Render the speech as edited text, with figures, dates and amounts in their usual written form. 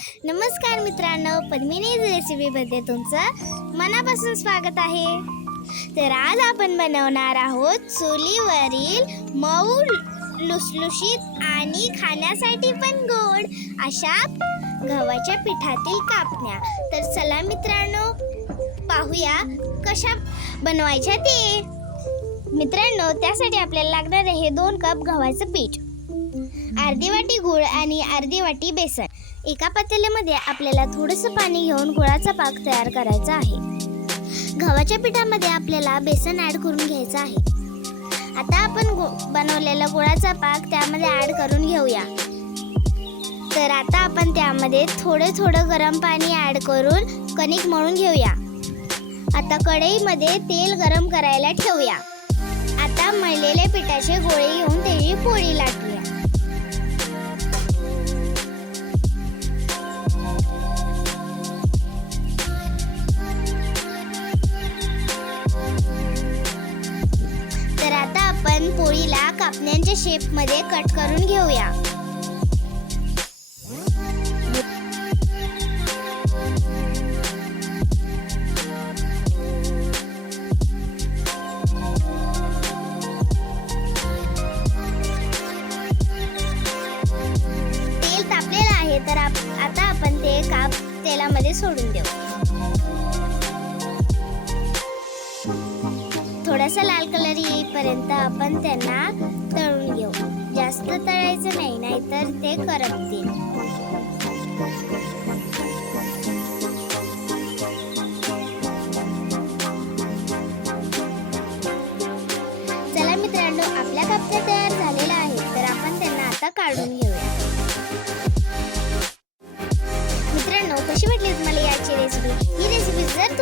नमस्कार मित्रांनो, पद्मिनीज रेसिपीमध्ये तुमचं मनापासून स्वागत आहे. तर आज आपण बनवणार आहोत चुलीवरील मऊ लुसलुशीत आणि खाण्यासाठी पण गोड अशा गव्हाच्या पिठातील कापण्या. तर चला मित्रांनो, पाहूया कशा बनवायच्या ते. मित्रांनो, त्यासाठी आपल्याला लागणार आहे 2 कप गव्हाचं पीठ, अर्धी वाटी गूळ आणि अर्धी वाटी बेसन. एका पातेल्यामध्ये आपल्याला थोडंसं पाणी घेऊन गुळाचा पाक तयार करायचा आहे. गव्हाच्या पिठामध्ये आपल्याला बेसन ॲड करून घ्यायचं आहे. आता आपण बनवलेला गुळाचा पाक त्यामध्ये ॲड करून घेऊया. तर आता आपण त्यामध्ये थोडं गरम पाणी ॲड करून कणिक मळून घेऊया. आता कढईमध्ये तेल गरम करायला ठेवूया. आता मळलेल्या पिठाचे गोळे घेऊन त्याची पोळी लाटूया. तर आता आपण पोळीला कापण्यांच्या शेपमध्ये कट करून घेऊया. तेल तापलेलं आहे, तर आता आपण ते काप तेलामध्ये सोडून देऊ. थोडासा लाल कलर येईपर्यंत आपण त्यांना तळून घेऊ. जास्त तळायचं नाही, नाहीतर ते करपतील. चला मित्रांनो, आपल्या कापण्या तयार झालेल्या आहेत, तर आपण त्यांना आता काढून घेऊया. मित्रांनो, कशी वाटली तुम्हाला याची रेसिपी? ही रेसिपी जर